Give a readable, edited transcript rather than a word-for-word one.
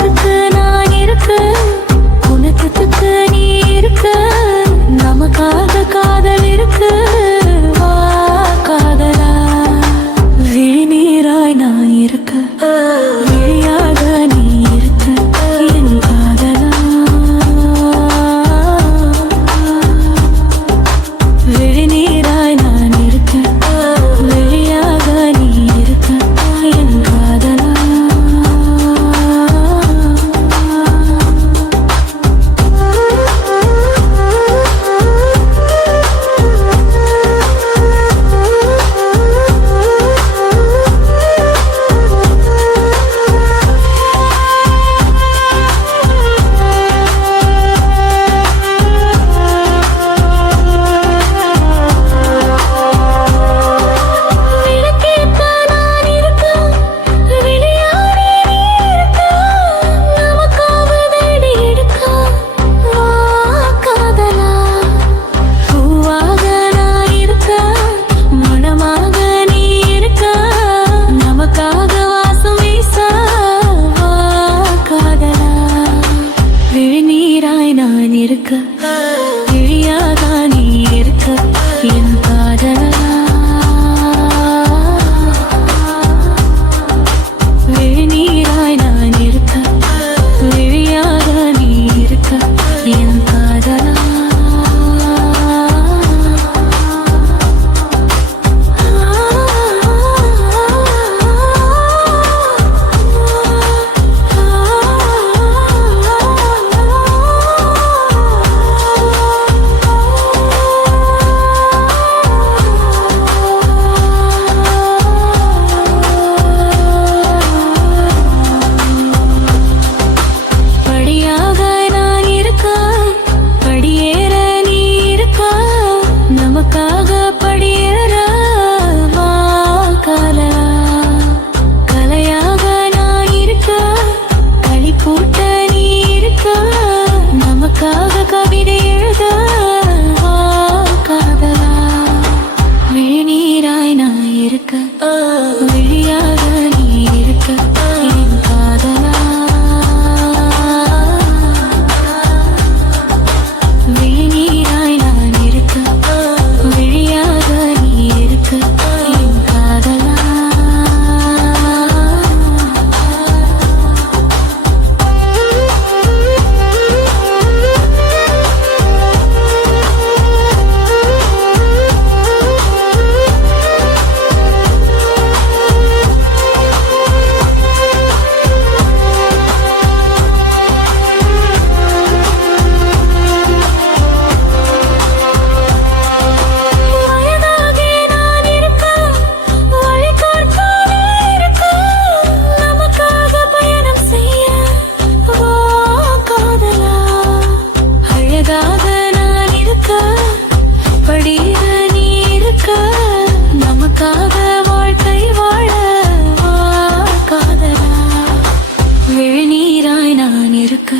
உனக்கு நான் இருக்க, உனக்கு நீ இருக்க, நமக்காக காதல் இருக்கு. வா காதலா, விழிநீராய் நான் இருக்க, விழியாக நீ இருக்க, என் காதலா. விழிநீராய் நான் இருக்க, விழியாக நீ இருக்க, என் காதலா. விழிநீராய் நான் இருக்க, விழியாக நீ இருக்க, என் காதலா. விழிநீராய் நான் இருக்க, விழியாக நீ இருக்க, என் காதலா. கவிதை எழுத வா காதலா. விழிநீராய் நான் இருக்க, விழியாக நீ இருக்க, என் காதலா. விழிநீராய் நான் இருக்க, விழியாக நீ இருக்க, என் காதலா. நமக்காக வாழ்க்கை வாழ வா காதலா. விழிநீராய் நான் இருக்க,